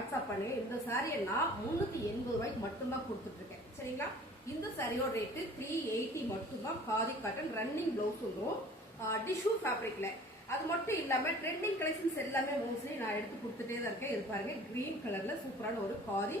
WhatsApp பண்ணுங்க. இந்த சாரியை நான் 380 ரூபாய்க்கு மட்டும்தான் கொடுத்துட்டு இருக்கேன். சரிங்களா? இந்த சாரியோட ரேட்டு 380 மட்டும்தான். காதி காட்டன் ரன்னிங் பிளவுஸ் வந்துடும் டிஷ்யூ ஃபேப்ரிக்ல. அது மட்டும் இல்லாம ட்ரெண்டிங் கலெக்ஷன்ஸ் எல்லாமே மோஸ்ட்லி நான் எடுத்து கொடுத்துட்டே தான் இருக்கேன். இது பாருங்க, கிரீன் கலர்ல சூப்பரான ஒரு காதி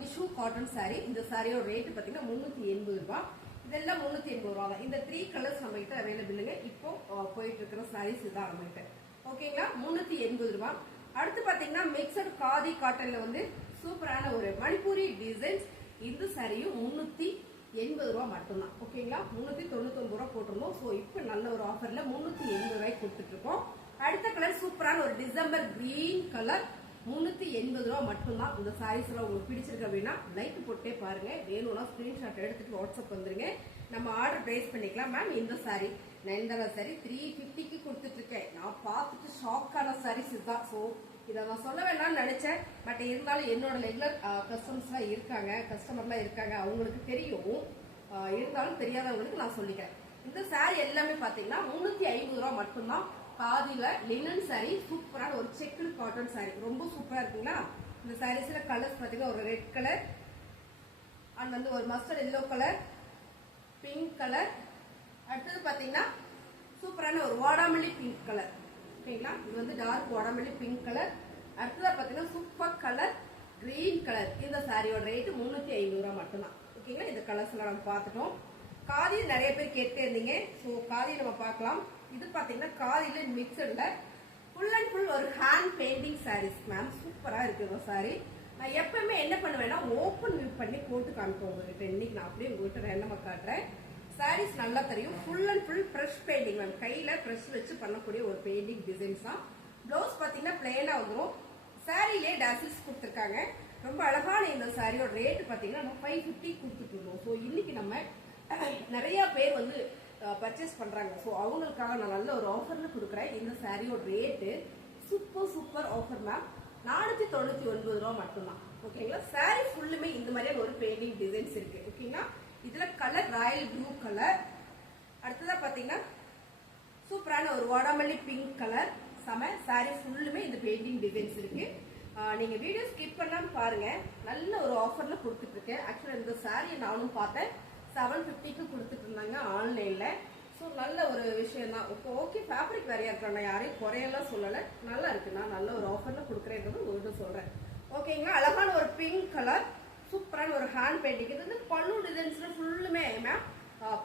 டிஷ்யூ காட்டன் சாரி. இந்த சாரியோட ரேட்டு பாத்தீங்கன்னா 380 ரூபாய். இதெல்லாம் 380 ரூபா தான். இந்த 3 கலர்ஸ் நம்ம கிட்ட அவைலபிளுங்க. இப்போ போயிட்டு இருக்கிற சாரீஸ் இதான் நம்ம கிட்ட. ஓகேங்களா? 380 ரூபாய். அடுத்து பாத்தீங்கன்னா மிக்சட் காதி காட்டன்ல வந்து சூப்பரான ஒரு மணிப்பூரி டிசைன்ஸ். இந்த சாரியும் 380 ரூபாய் மட்டும்தான். ஓகேங்களா? 399 ரூபாய் போட்டிருந்தோம். ஸோ இப்போ நல்ல ஒரு ஆஃபர்ல 380 ரூபாய்க்கு கொடுத்துட்டு இருக்கோம். அடுத்த கலர் சூப்பரான ஒரு டிசம்பர் கிரீன் கலர் 380 ரூபாய் மட்டும்தான். இந்த சாரீஸ் எல்லாம் உங்களுக்கு பிடிச்சிருக்கு அப்படின்னா லைக் போட்டே பாருங்க. வேணும்னா ஸ்கிரீன்ஷாட் எடுத்துட்டு வாட்ஸ்அப் வந்துருங்க. நம்ம ஆர்டர் பிளேஸ் பண்ணிக்கலாம். மேம் இந்த சாரி நயன்தாரா சாரி 350க்கு கொடுத்துட்டு இருக்கேன். நான் பார்த்துட்டு ஷாக்கான சாரீஸ் இதுதான். ஸோ இதை நான் சொல்ல வேண்டாம்னு நினைச்சேன். பட் இருந்தாலும் என்னோட ரெகுலர் கஸ்டமர்ஸ்லாம் இருக்காங்க, கஸ்டமர்லாம் இருக்காங்க, அவங்களுக்கு தெரியும். இருந்தாலும் தெரியாதவங்களுக்கு நான் சொல்லிக்கிறேன். இந்த சாரி எல்லாமே பாத்தீங்கன்னா 350 ரூபாய் மட்டும்தான். பாதியில லினன் சாரி, சூப்பரான ஒரு செக்குடு காட்டன் சாரி, ரொம்ப சூப்பரா இருக்குங்களா? இந்த சாரீஸ்ல கலர்ஸ் பாத்தீங்கன்னா ஒரு ரெட் கலர் அண்ட் வந்து ஒரு mustard yellow colour, pink colour, அடுத்தது பாத்தீங்கன்னா சூப்பரான ஒரு வாடாமல்லி பிங்க் கலர். ஓகேங்களா? இது வந்து டார்க் வாடாமல்லி பிங்க் கலர். அடுத்ததா பாத்தீங்கன்னா சூப்பர் கலர் கிரீன் கலர். இந்த சாரியோட ரேட்டு 350 ரூபாய் மட்டும்தான். ஓகேங்களா? இந்த கலர்ஸ் எல்லாம் நம்ம பார்த்துட்டோம். காதி நிறைய பேர் கேட்டே இருந்தீங்க. ஸோ காதி நம்ம பார்க்கலாம். இது பாத்தீங்கன்னா காதியில மிக்சட்ல ஃபுல் அண்ட் ஃபுல் ஒரு ஹேண்ட் பெயிண்டிங் சாரீஸ். மேம் சூப்பரா இருக்கு சாரி. நான் எப்பவுமே என்ன பண்ணுவேன்னா ஓப்பன் வியூ பண்ணி போட்டு காமிப்போம் உங்ககிட்ட. இன்னைக்கு நான் அப்படியே உங்ககிட்ட ரேண்டமா காட்டுறேன். சாரீஸ் நல்லா தெரியும். Full and full brush painting ma'am. கையில பிரஷ் வச்சு பண்ணக்கூடிய ஒரு பெயிண்டிங் டிசைன்ஸ் தான். பிளவுஸ் பாத்தீங்கன்னா பிளெயினா வந்துடும். சாரிலே டாசில்ஸ் கொடுத்துருக்காங்க. ரொம்ப அழகான இந்த சாரியோட ரேட் பாத்தீங்கன்னா நம்ம 550 கொடுத்துட்டு இருக்கோம். ஸோ இன்னைக்கு நம்ம நிறைய பேர் வந்து பர்ச்சேஸ் பண்றாங்க. ஸோ அவங்களுக்காக நான் நல்ல ஒரு ஆஃபர்ல கொடுக்குறேன். இந்த சாரியோட rate super super offer ma'am. 499 ரூபாய் மட்டும்தான். ஓகேங்களா? சாரி ஃபுல்லுமே இந்த மாதிரியான ஒரு பெயிண்டிங் டிசைன்ஸ் இருக்கு. ஓகேங்களா? இதுல கலர் ராயல் ப்ளூ கலர். அடுத்ததா பாத்தீங்கன்னா சூப்பரான ஒரு வாடாமல்லி பிங்க் கலர். செம சாரி ஃபுல்லுமே இந்த பெயிண்டிங் டிசைன்ஸ் இருக்கு. நீங்க வீடியோ ஸ்கிப் பண்ணாம பாருங்க. நல்ல ஒரு ஆஃபர்ல கொடுத்துட்டு இருக்கேன். ஆக்சுவலா இந்த சாரியை நானும் பார்த்தேன். 750க்கு கொடுத்துட்டு இருந்தாங்க ஆன்லைன்ல. ஸோ நல்ல ஒரு விஷயம் தான். இப்போ ஓகே ஃபேப்ரிக் வேறையா இருக்கா, நான் யாரையும் குறையெல்லாம் சொல்லலை. நல்லா இருக்கு. நான் நல்ல ஒரு ஆஃபர்ல கொடுக்குறேன்றது உங்கள்கிட்ட சொல்றேன். ஓகேங்களா? அழகான ஒரு பிங்க் கலர், சூப்பரான ஒரு ஹேண்ட் பெயிண்டிங். இது வந்து பல்லு டிசைன்ஸ்ல ஃபுல்லுமே மேம்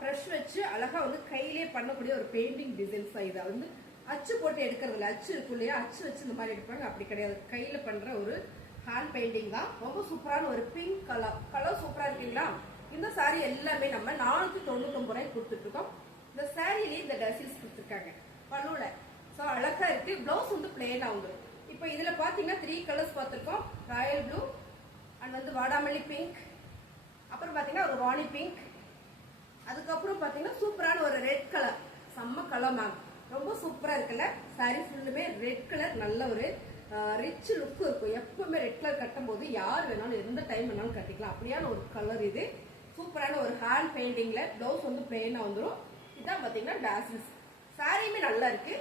ப்ரெஷ் வச்சு அழகா வந்து கையிலே பண்ணக்கூடிய ஒரு பெயிண்டிங் டிசைன்ஸ் தான். இதை வந்து அச்சு போட்டு எடுக்கிறது இல்லை. அச்சு இருக்கும் இல்லையா, அச்சு வச்சு இந்த மாதிரி எடுப்பாங்க. அப்படி கிடையாது, கையில பண்ற ஒரு ஹேண்ட் பெயிண்டிங் தான். ரொம்ப சூப்பரான ஒரு பிங்க் கலர். கலர் சூப்பரா இருக்கீங்களா? இந்த சாரி எல்லாமே நம்ம 499 ரூபாய்க்கு கொடுத்துட்டு இருக்கோம். இந்த சாரியிலேயே இந்த டசில்ஸ் கொடுத்துருக்காங்க பல்லுல. ஸோ அழகா இருக்கு. பிளவுஸ் வந்து பிளெயினா வந்துடும். இப்போ இதுல பாத்தீங்கன்னா 3 கலர்ஸ் பார்த்திருக்கோம். ராயல் ப்ளூ அண்ட் வந்து வாடாமல்லி பிங்க், அப்புறம் பாத்தீங்கன்னா ஒரு ராணி பிங்க், அதுக்கப்புறம் பாத்தீங்கன்னா சூப்பரான ஒரு ரெட் கலர். செம்ம கலர் மேம், ரொம்ப சூப்பரா இருக்குல்ல? சாரி ஃபுல்லுமே ரெட் கலர். நல்ல ஒரு ரிச் லுக் இருக்கும். எப்பவுமே ரெட் கலர் கட்டும் போது யார் வேணாலும் எந்த டைம் வேணாலும் கட்டிக்கலாம். அப்படியான ஒரு கலர் இது. சூப்பரான ஒரு ஹேண்ட் பெயிண்டிங்ல. பிளவுஸ் வந்து பிளெயினா வந்துடும். இதான் பாத்தீங்கன்னா டாசில்ஸ். சாரியுமே நல்லா இருக்கு.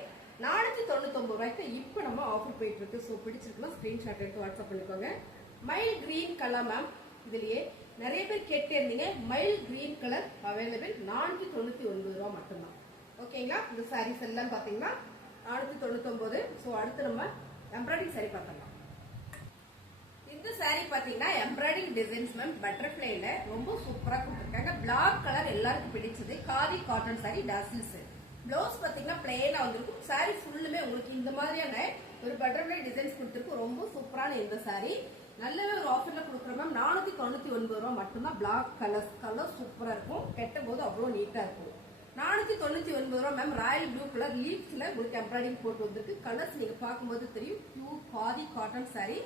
499 ரூபாய்க்கு இப்போ நம்ம ஆஃபர் போயிட்டு இருக்கு. ஸோ பிடிச்சிருக்குன்னா ஸ்கிரீன்ஷாட் எடுத்து வாட்ஸ்அப் பண்ணிக்கோங்க. Mile green colour ma'am. இதுலயே நிறைய பேர் கேட்டே இருந்தீங்க. Mile green colour available. 499 ரூபாய் மட்டும்தான். ஓகேங்களா? இந்த சாரீஸ் எல்லாம் பாத்தீங்கன்னா 499. ஸோ அடுத்து நம்ம எம்ப்ராய்டிங் சாரி பார்த்தலாம். இந்த சாரி பாத்தீங்கன்னா எம்ப்ராய்டிங் டிசைன்ஸ் மேம். பட்டர்ஃபிளைல ரொம்ப சூப்பரா கொடுத்துருக்காங்க. பிளாக் கலர் எல்லாருக்கும் பிடிச்சது. Khadi cotton sorry tassels. Blouse பாத்தீங்கன்னா பிளெயினா வந்திருக்கும். சாரி ஃபுல்லுமே உங்களுக்கு இந்த மாதிரியான ஒரு பட்டர்ஃபிளை டிசைன்ஸ் கொடுத்துருக்கு. ரொம்ப சூப்பரான இந்த சாரி நல்லவே ஒரு ஆஃபர்ல கொடுக்குறோம் மேம். 499 ரூபாய் மட்டும்தான். பிளாக் கலர் சூப்பரா இருக்கும். கெட்டும் போது அவ்வளவு நீட்டா இருக்கும். 499 ரூபாய் மேம். ராயல் ப்ளூ கலர் லீவ்ஸ்ல உங்களுக்கு எம்ப்ராய்டிங் போட்டு வந்திருக்கு. கலர்ஸ் நீங்க பார்க்கும்போது தெரியும். Pure khadi cotton sorry.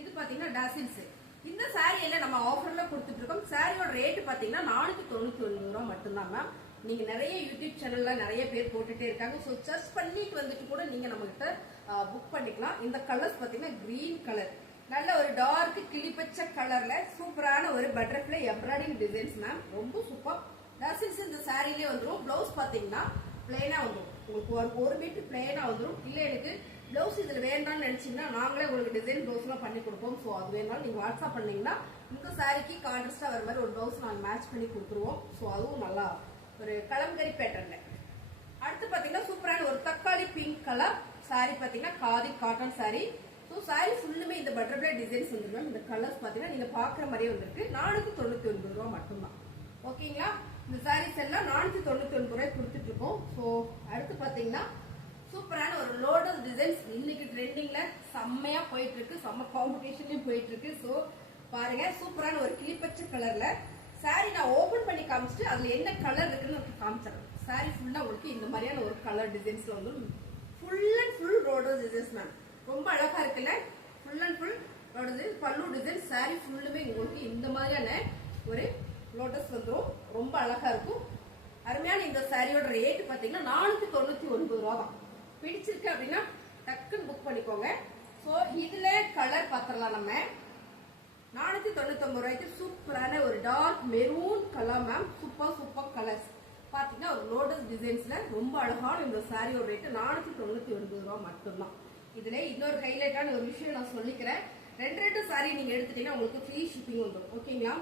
இது பாத்தீங்கன்னா டாசில்ஸ். இந்த சாரியில நம்ம ஆஃபர்ல கொடுத்துட்டு இருக்கோம். சாரியோட ரேட் பாத்தீங்கன்னா 499 ரூபாய் மட்டும்தான் மேம். நீங்க நிறைய யூடியூப் சேனல்ல நிறைய பேர் போட்டுட்டே இருக்காங்க. ஸோ சர்ச் பண்ணிட்டு வந்துட்டு கூட நீங்க நம்ம கிட்ட புக் பண்ணிக்கலாம். இந்த கலர்ஸ் பாத்தீங்கன்னா கிரீன் கலர், நல்ல ஒரு டார்க் கிளிப்பச்சை கலர்ல சூப்பரான ஒரு பட்டர்ஃபிளை எம்ப்ராய்டிங் டிசைன்ஸ் மேம். ரொம்ப சூப்பர். டாசில்ஸ் இந்த சாரிலே வந்துடும். பிளவுஸ் பாத்தீங்கன்னா பிளெயினா வந்துடும். உங்களுக்கு ஒரு மீட்டர் பிளெயினா வந்துடும். இல்ல எனக்கு பிளவுஸ் இதுல வேண்டாம்னு நினைச்சீங்கன்னா நாங்களே உங்களுக்கு டிசைன் பிளவுஸ் எல்லாம் பண்ணி கொடுப்போம். ஸோ அது வேணாலும் நீங்க வாட்ஸ்அப் பண்ணீங்கன்னா இந்த சாரிக்கு கான்ட்ராஸ்டா வர மாதிரி ஒரு பிளவுஸ் நாங்க மேட்ச் பண்ணி கொடுத்துருவோம். ஸோ அதுவும் நல்லா ஒரு கலம்கரி பேட்டர்ன்ல. அடுத்து பாத்தீங்கன்னா சூப்பரான ஒரு தக்காளி பிங்க் கலர் சாரி, பாத்தீங்கன்னா khadi cotton sorry. So sorry ஃபுல்லுமே இந்த பட்டர்ஃபிளை டிசைன்ஸ் வந்துருக்கும். இந்த கலர்ஸ் பாத்தீங்கன்னா நீங்க பாக்குற மாதிரியே வந்திருக்கு. 499 ரூபா மட்டும்தான். ஓகேங்களா? இந்த சாரீஸ் எல்லாம் 499 ரூபாய் கொடுத்துட்டு இருக்கோம். ஸோ அடுத்து பாத்தீங்கன்னா சூப்பரான ஒரு லோட்டஸ் டிசைன்ஸ் இன்னைக்கு ட்ரெண்டிங்ல செம்மையா போயிட்டு இருக்கு, செம்ம காம்படிஷன்லயும் போயிட்டு இருக்கு. ஸோ பாருங்க, சூப்பரான ஒரு கிளிப்பச்சை கலர்ல சாரி நான் ஓபன் பண்ணி காமிச்சிட்டு அதுல என்ன கலர் இருக்குன்னு காமிச்சிடறேன். சாரி ஃபுல்லா உங்களுக்கு இந்த மாதிரியான ஒரு கலர் டிசைன்ஸ்ல வந்து full and full lotus designs ma'am. ரொம்ப அழகா இருக்குல்ல? Full and full lotus design, பல்லு டிசைன், சாரி ஃபுல்லுமே உங்களுக்கு இந்த மாதிரியான ஒரு லோட்டஸ் வந்துடும். ரொம்ப அழகா இருக்கும். அருமையான இந்த சாரியோட ரேட் பாத்தீங்கன்னா 499 ரூபா தான். பிடிச்சிருக்கு அப்படின்னா டக்குன்னு புக் பண்ணிக்கோங்க. ஸோ இதுல கலர் பாத்திரலாம். நம்ம 499 ரூபாய்க்கு சூப்பரான ஒரு dark maroon colour ma'am. Super super colours பாத்தீங்கன்னா ஒரு லோட்டஸ் டிசைன்ஸ்ல ரொம்ப அழகான இந்த சாரியோட ரேட் 499 ரூபா மட்டும்தான். இதுல இன்னொரு ஹைலைட்டான ஒரு விஷயம் நான் சொல்லிக்கிறேன். ரெண்டு சாரி நீங்க எடுத்துட்டீங்கன்னா உங்களுக்கு ஃப்ரீ ஷிப்பிங் வந்துடும். ஓகேங்களா?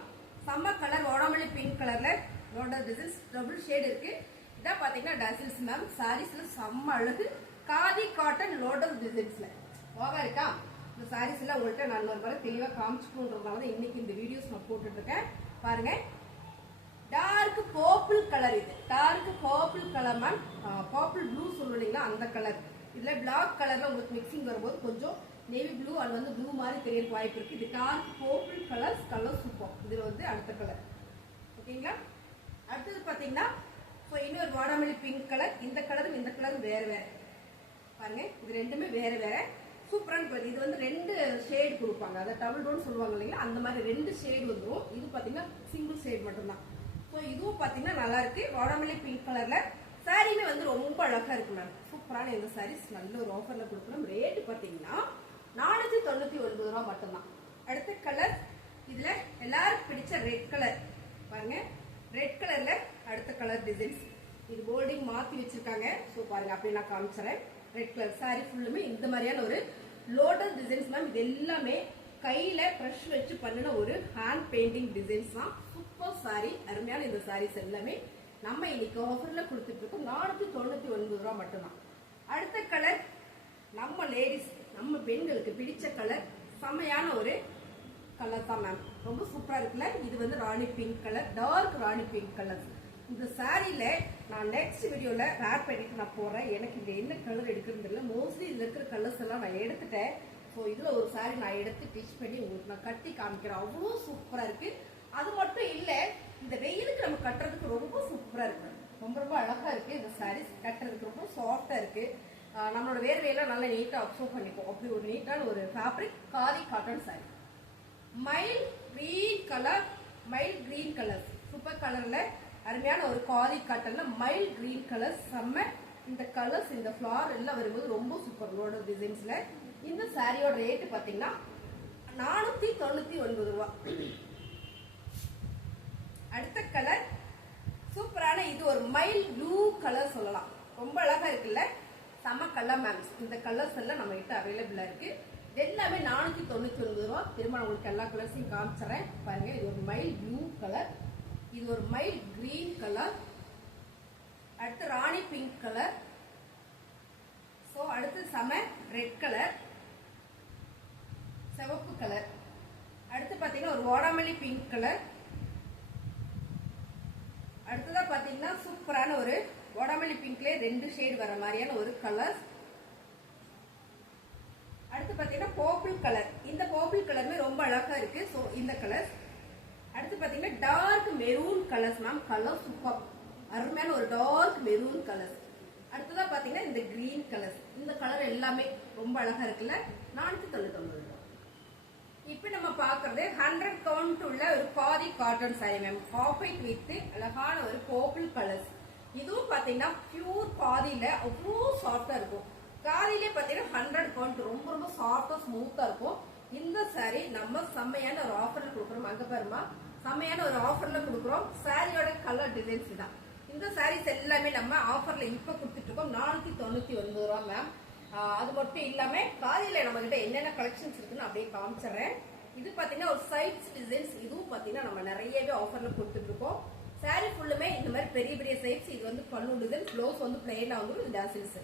செம்ம கலர் வாடாமல்லி பிங்க் கலர்ல லோட்டஸ் டிசைன்ஸ் டபுள் ஷேட் இருக்கு. இதான் பாத்தீங்கன்னா டசில்ஸ் மேம். சாரீஸ்ல செம்ம அழகு காதி காட்டன் லோட்டஸ் டிசைன்ஸ்ல ஓவா இருக்கா? இந்த சாரீஸ் எல்லாம் உங்கள்கிட்ட நான் ஒரு முறை தெளிவா காமிச்சுக்கணுன்றதுனால இன்னைக்கு இந்த வீடியோஸ் நான் போட்டுட்டு இருக்கேன். பாருங்க, டார்க் பர்பிள் கலர். இது dark purple colour ma'am. Purple blue சொல்லுவீங்களா அந்த கலர். இதுல பிளாக் கலர்ல உங்களுக்கு மிக்சிங் வரும்போது கொஞ்சம் நேவி ப்ளூ அது வந்து ப்ளூ மாதிரி தெரிய வாய்ப்பு இருக்கு. இது டார்க் பர்பிள் கலர் சூப்பர். இதுல வந்து அடுத்த கலர். ஓகேங்களா? அடுத்தது பாத்தீங்கன்னா இன்னொரு வாடாமல்லி பிங்க் கலர். இந்த கலரும் இந்த கலரும் வேற வேற. பாருங்க, இது ரெண்டுமே வேற வேற சூப்பரான கலர். இது வந்து ரெண்டு ஷேட் கொடுப்பாங்க, அதை டபுள் டோன் சொல்லுவாங்க இல்லைங்களா? அந்த மாதிரி ரெண்டு ஷேட் வந்துடும். இது பாத்தீங்கன்னா சிங்கிள் ஷேட் மட்டும்தான். ஸோ இதுவும் பாத்தீங்கன்னா நல்லா இருக்கு. வாடாமல்லி பிங்க் கலர்ல சாரியுமே வந்து ரொம்ப அழகா இருக்கு மேம். சூப்பரான இந்த சாரீஸ் நல்ல ஒரு ஆஃபர்ல கொடுக்கணும். ரேட் பாத்தீங்கன்னா 499 ரூபா மட்டும்தான். அடுத்த கலர் இதுல எல்லாருக்கும் பிடிச்ச ரெட் கலர். பாருங்க, ரெட் கலர்ல அடுத்த கலர் டிசைன்ஸ். இது போல்டிங் மாத்தி வச்சிருக்காங்க. ஸோ பாருங்க, அப்படி நான் காமிச்சறேன். ரெட் கலர் சாரி ஃபுல்லுமே இந்த மாதிரியான ஒரு லோட்டஸ் டிசைன்ஸ் மேம். இது எல்லாமே கையில பிரஷ் வச்சு பண்ணின ஒரு ஹேண்ட் பெயிண்டிங் டிசைன்ஸ் தான். Super sorry. அருமையான இந்த சாரீஸ் எல்லாமே நம்ம இன்னைக்கு ஆஃபர்ல கொடுத்துட்டு இருக்கோம். 499 ரூபா மட்டும்தான். அடுத்த கலர் நம்ம லேடிஸ் நம்ம பெண்களுக்கு பிடிச்ச கலர். செம்மையான ஒரு கலர் தான் மேம். ரொம்ப சூப்பரா இருக்குல்ல? இது வந்து ராணி பிங்க் கலர், டார்க் ராணி பிங்க் கலர். இந்த சாரியில நான் நெக்ஸ்ட் வீடியோல வேர் பண்ணிட்டு நான் போறேன். எனக்கு இங்க என்ன கலர் எடுக்கிறது தெரியல. மோஸ்ட்லி இதுல இருக்கிற கலர்ஸ் எல்லாம் நான் எடுத்துட்டேன். ஸோ இதுல ஒரு சாரி நான் எடுத்து ஸ்டிச் பண்ணி உங்களுக்கு நான் கட்டி காமிக்கிறேன். அவ்வளோ சூப்பரா இருக்கு. அது மட்டும் இல்ல, இந்த வெயிலுக்கு நம்ம கட்டுறதுக்கு ரொம்ப சூப்பரா இருக்கு. ரொம்ப ரொம்ப அழகா இருக்கு. இந்த சாரீஸ் கட்டுறதுக்கு ரொம்ப சாஃப்டா இருக்கு. நம்மளோட வேர்வையெல்லாம் நல்லா நீட்டா அப்சர்வ் பண்ணிப்போம். அப்படி ஒரு நீட்டான ஒரு fabric khadi cotton sorry. Mile green colour, mile green colour super கலர்ல அருமையான ஒரு காதி காட்டன்ல மைல் கிரீன் கலர். செம்ம இந்த கலர்ஸ், இந்த ஃபிளார் எல்லாம் வரும்போது ரொம்ப சூப்பர் லோட டிசைன்ஸ்ல. இந்த சாரியோட ரேட் பாத்தீங்கன்னா 499 ரூபா. அடுத்த கலர் சூப்பரான இது ஒரு மைல் ப்ளூ கலர் சொல்லலாம். ரொம்ப அழகா இருக்குல்ல? செம்ம கலர் மேம். இந்த கலர்ஸ் எல்லாம் நம்ம கிட்ட அவைலபிளா இருக்கு. எல்லாமே 499 ரூபா. திரும்ப உங்களுக்கு எல்லா கலர்ஸையும் காமிச்சறேன். பாருங்க, இது ஒரு மைல் ப்ளூ கலர், இது ஒரு மைல் கிரீன் கலர், அடுத்து ராணி பிங்க் கலர். சோ அடுத்து செம ரெட் கலர், சிவப்பு கலர். அடுத்து பாத்தீங்கன்னா ஒரு வாடாமல்லி பிங்க் கலர். அடுத்ததா பாத்தீங்கன்னா சூப்பரான ஒரு வாடாமல்லி பிங்க்ல ரெண்டு ஷேட் வர மாதிரியான ஒரு கலர். அடுத்து பாத்தீங்கன்னா பர்பிள் கலர். இந்த பர்பிள் கலருமே ரொம்ப அழகா இருக்கு. சோ இந்த கலர். அடுத்து பாத்தீங்கன்னா dark maroon colours ma'am. Colour super. அருமையான ஒரு டார்க் மெரூன் கலர். அடுத்ததா பாத்தீங்கன்னா இந்த கிரீன் கலர். இந்த கலர் எல்லாமே ரொம்ப அழகா இருக்குல்ல? 499 ரூபாய். இப்ப நம்ம பாக்குறது 100 கவுண்ட் உள்ள ஒரு khadi cotton sorry ma'am. Half white with அழகான ஒரு பர்பிள் கலர்ஸ். இதுவும் பாத்தீங்கன்னா பியூர் காதியில அவ்வளோ சாஃப்டா இருக்கும். காதிலே பாத்தீங்கன்னா 100 கவுண்ட் ரொம்ப ரொம்ப சாஃப்டா ஸ்மூத்தா இருக்கும். இந்த சாரி நம்ம செம்மையான ஒரு ஆஃபர்ல கொடுக்குறோம். அங்க பாருமா, செம்மையான ஒரு ஆஃபர்ல கொடுக்குறோம். சாரியோட கலர் டிசைன்ஸ் தான். இந்த சாரீஸ் எல்லாமே நம்ம ஆஃபர்ல இப்ப கொடுத்துட்டு இருக்கோம். 499 ரூபா மேம். அது மட்டும் இல்லாம காதியில நம்ம கிட்ட என்னென்ன கலெக்ஷன்ஸ் இருக்குன்னு அப்படியே காமிச்சிடுறேன். இது பாத்தீங்கன்னா ஒரு சைட்ஸ் டிசைன்ஸ். இதுவும் பாத்தீங்கன்னா நம்ம நிறையவே ஆஃபர்ல கொடுத்துட்டு இருக்கோம். சாரி ஃபுல்லுமே இந்த மாதிரி பெரிய பெரிய சைட்ஸ். இது வந்து பல்லு டிசைன், ப்ளவுஸ் வந்து பிளெயினா வந்து இது டாசில்ஸ்.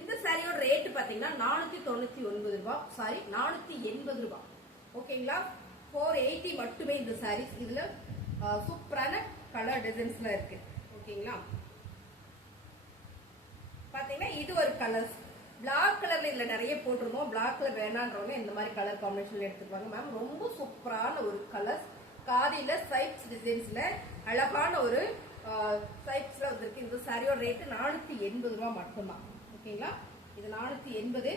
இந்த சாரியோட ரேட் பாத்தீங்கன்னா 499 ரூபாய், சாரி 480 ரூபாய். ஓகேங்களா, 480 மட்டுமே இந்த சாரீஸ். இதுல சூப்பரான கலர் டிசைன்ஸ்ல இருக்கு. ஓகேங்களா, பாத்தீங்கன்னா இது ஒரு கலர்ஸ். பிளாக் கலர்ல இதுல நிறைய போட்டிருந்தோம். பிளாக் கலர் வேணான்றவங்க இந்த மாதிரி கலர் காம்பினேஷன்ல எடுத்துக்குவாங்க மேம். ரொம்ப சூப்பரான ஒரு கலர்ஸ். காதியில சைட்ஸ் டிசைன்ஸ்ல அழகான ஒரு சைட்ஸ்ல வந்திருக்கு. இந்த சாரியோட ரேட் 480 ரூபாய் மட்டும்தான். ஓகேங்களா, இது 480.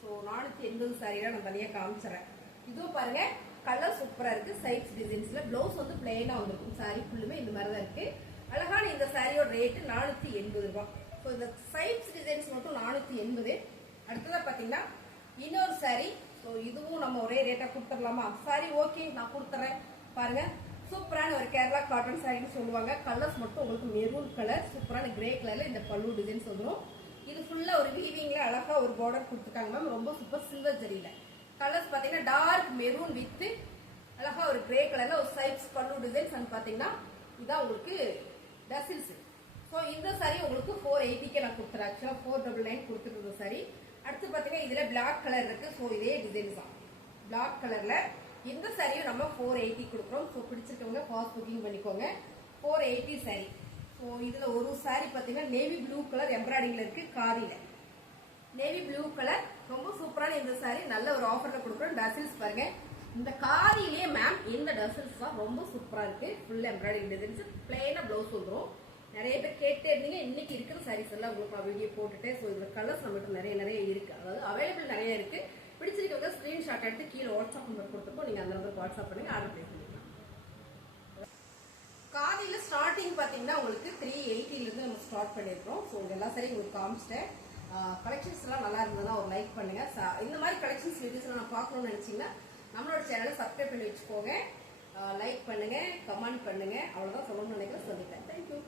ஸோ 480 சாரியா நான் தனியா காமிச்சிடறேன். இதுவும் பாருங்க கலர் சூப்பரா இருக்கு. சைட்ஸ் டிசைன்ஸ்ல பிளவுஸ் வந்து பிளெயினா வந்திருக்கும். சாரி ஃபுல்லுமே இந்த மாதிரி தான் இருக்கு. அழகான இந்த சாரியோட ரேட் 480 ரூபாய். ஸோ இந்த சைட்ஸ் டிசைன்ஸ் மட்டும் 480. அடுத்ததா பாத்தீங்கன்னா இன்னொரு சாரி. ஸோ இதுவும் நம்ம ஒரே ரேட்டா கொடுத்துடலாமா? சாரி ஓகே, நான் கொடுத்துறேன். பாருங்க சூப்பரான ஒரு கேரளா காட்டன் சாரின்னு சொல்லுவாங்க. கலர்ஸ் மட்டும் உங்களுக்கு மெரூன் கலர், சூப்பரான கிரே கலர்ல இந்த பல்லு டிசைன்ஸ் வந்துடும். இது ஃபுல்லா ஒரு வீவிங்ல அழகா ஒரு பார்டர் கொடுத்துருக்காங்க மேம். ரொம்ப சூப்பர் சில்வர் ஜரியில. கலர்ஸ் பாத்தீங்கன்னா டார்க் மெரூன் வித் அழகா ஒரு கிரே கலர்ல ஒரு சைட்ஸ் பல்லு டிசைன்ஸ். பாத்தீங்கன்னா இதான் உங்களுக்கு டசில்ஸ். ஸோ இந்த சாரி உங்களுக்கு 480 நான் கொடுத்துறேன். ஆக்சுவலா 499 கொடுத்துருந்த சாரி. அடுத்து பாத்தீங்கன்னா இதுல பிளாக் கலர் இருக்கு. ஸோ இதே டிசைன்ஸ் தான் பிளாக் கலர்ல. இந்த சாரியும் நம்ம 480 கொடுக்குறோம். ஸோ பிடிச்சிருக்கவங்க ஃபாஸ்ட் புக்கிங் பண்ணிக்கோங்க. 480 சாரி. ஸோ இதுல ஒரு சாரி பாத்தீங்கன்னா நேவி ப்ளூ கலர் எம்ப்ராய்டிங்ல இருக்கு. காதியில நேவி ப்ளூ கலர் ரொம்ப சூப்பரான இந்த சாரி. நல்ல ஒரு ஆஃபர்ல கொடுக்குறோம். டசில்ஸ் பாருங்க. இந்த காதியிலேயே மேம் இந்த டசில்ஸ் தான் ரொம்ப சூப்பரா இருக்கு. ஃபுல் எம்ப்ராய்டிங் டிசைன்ஸ், பிளெயினா பிளவுஸ் வந்துடும். நிறைய பேர் கேட்டே இருந்தீங்க. இன்னைக்கு இருக்கிற சாரீஸ் எல்லாம் உங்களுக்கு நான் வீடியோ போட்டுட்டேன். ஸோ இதுல கலர்ஸ் நம்மகிட்ட நிறைய இருக்கு. அதாவது அவைலபிள் நிறைய இருக்கு. பிடிச்சிருக்கவங்க ஸ்கிரீன்ஷாட் எடுத்து கீழே வாட்ஸ்அப் நம்பர் கொடுத்துருப்போம். நீங்க அந்த நம்பருக்கு வாட்ஸ்அப் பண்ணி ஆர்டர் பிளேஸ் பண்ணிக்கலாம். காதியில ஸ்டார்டிங் பாத்தீங்கன்னா உங்களுக்கு 380 இருந்து நம்ம ஸ்டார்ட் பண்ணிருக்கோம். ஸோ எல்லா சாரியும் உங்களுக்கு காமிச்சிட்டேன். கலெக்ஷன்ஸ் எல்லாம் நல்லா இருந்ததுன்னா ஒரு லைக் பண்ணுங்க. இந்த மாதிரி கலெக்ஷன்ஸ் வீடியோஸ் நான் பார்க்கணும்னு நினைச்சீங்கன்னா நம்மளோட சேனலை சப்ஸ்கிரைப் பண்ணி வச்சுக்கோங்க. லைக் பண்ணுங்க, கமெண்ட் பண்ணுங்க. அவ்வளவுதான் சொல்லணும்னு நினைக்கிறேன். சொல்லிட்டேன். தேங்க்யூ.